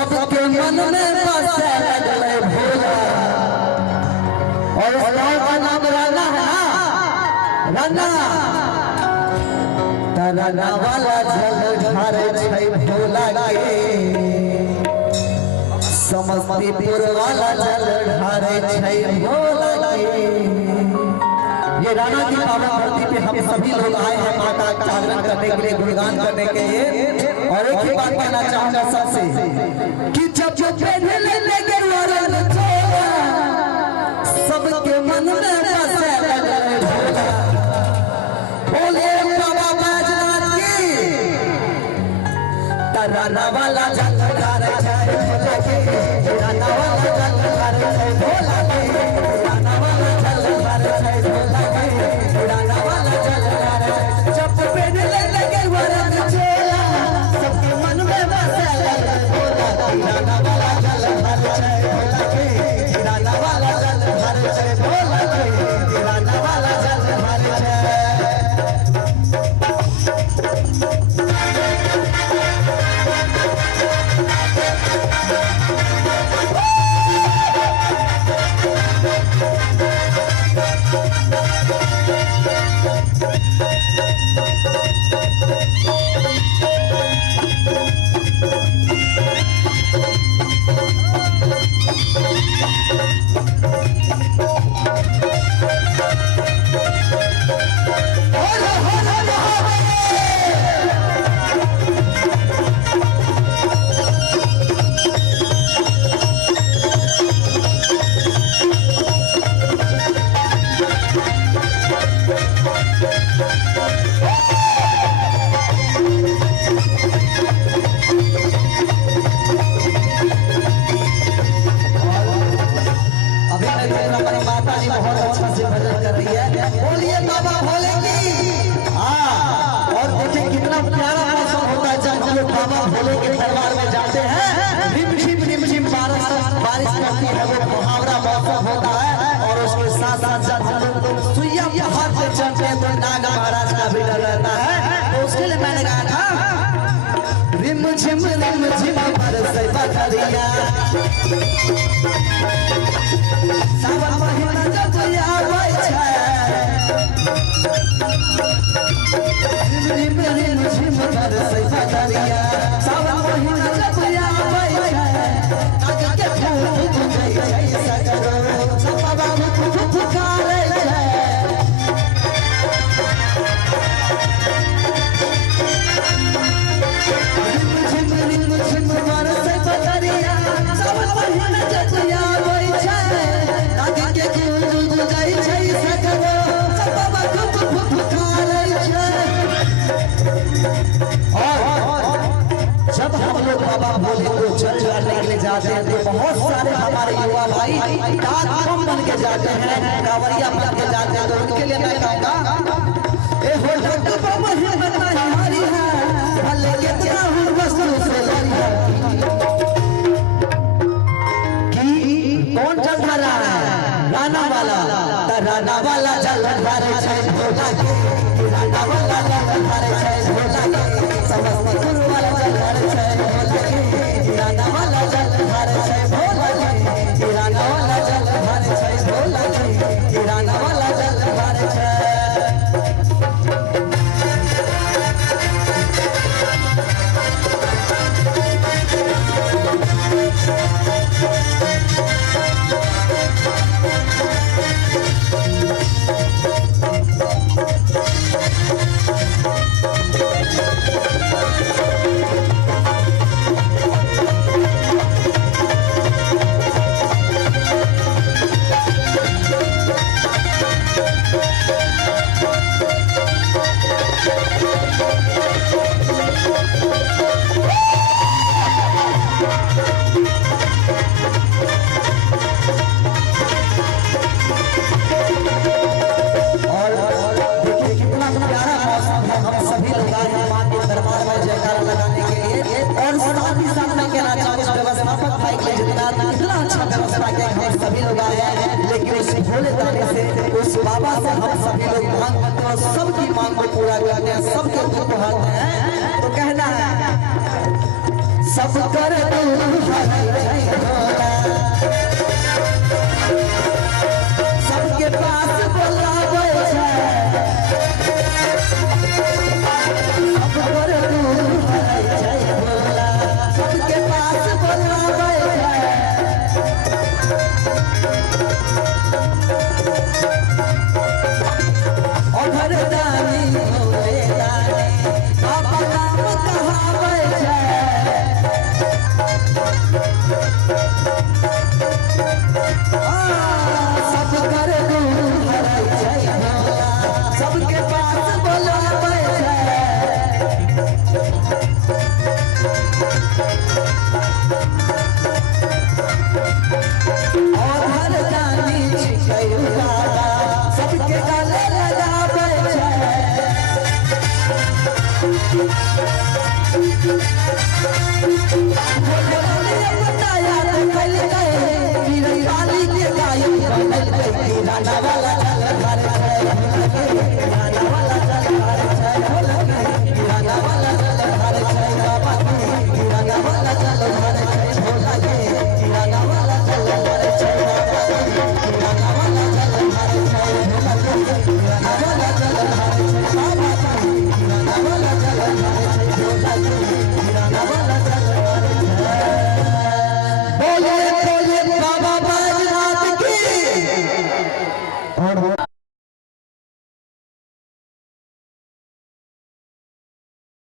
सबके मन में बसे लगले भोला। और इस गाँव का नाम राना है ना, राना राना वाला जल ढारे छै भोला के, समस्तीपुर वाला जल ढारे छै भोला के। ये राना की पावन धरती पे हम सभी लोग आए हैं माँ का जागरण करने के लिए, गुणगान करने के लिए। और एक ही बात कहना चाहूंगा सबसे कि जब सबके मन में बसे लगले भोला। बोले बाबा बैजनाथ की राना वाला जल ढारे छै भोला के, राना वाला जल ढारे छै भोला के, राना वाला जल ढारे छै भोला के, राना वाला जल ढारे जब पहनले लगे वरन चोला। सबके मन में बसे लगले भोला। राना वाला जल ढारे छै भोला के, राना वाला जल ढारे छै भोला के, राना वाला जल ढारे छै। हमारी माता जी बहुत अच्छा से भजन कर रही है। बोलिए बाबा भोले की। और देखिए कितना प्यारा मौसम होता है जब हम लोग बाबा भोले के दरबार में जाते हैं। रिम झिम बारिश करती है, वो मुहावरा मौसम होता है। और उसके साथ साथ जब हम लोग सुइया पहाड़ पे चढ़ते हैं तो नाग महाराज का भी डर रहता है। तो उसके लिए मैंने कहा था रिम झिम बरसे बदरिया, सावन महीना जब आबै छै, रिम झिम बरसे बदरिया, सावन महीना जब आबै छै, नाग के फूल फूटै छै सगरो, सब बाबा फुफकारै छै। रिम झिम बरसे बदरिया, सावन महीना जब आबै छै, नाग के फूल फूटै छै सगरो, सब बाबा फुफकारै छै। और जब हम लोग बाबा भोले को जल चढ़ाने के लिए जाते हैं तो बहुत सारे हमारे युवा भाई डाकबम बन के जाते हैं, कांवरिया बन के जाते हैं। तो उनके लिए मैं कहूँगा ए हो डाकबम हिम्मत हमारी है, भले कितना हूँ वस्तु से लड़ी है। कि कौन जल ढारा है? राना वाला। राना वाला जल ढारे छै भोला के, राना वाला जल ढारे छै भोला के, समस्तीपुर वाला जल ढारे छै भोला के, राना वाला जल ढारे छै भोला के, राना वाला जल ढारे छै भोला के, राना वाला जल ढारे छै। सभी लोग आए हैं, लेकिन उस भोले दानी से, उस बाबा से हम सभी लोग मांग करते हैं और सबकी मांग को पूरा करते हैं, सबके दुख हरते हैं। तो कहना है सब कर सबके पास बोलावे छै सब कर सबके पास बोलावे छै और दानी भोले दानी बाबा नाम कहावे छै सब कर सबके पास बोलावे छै और हर दानी सबके गले लगावे छै बताया तो कल गए काली के गाय बनल गई राना वाला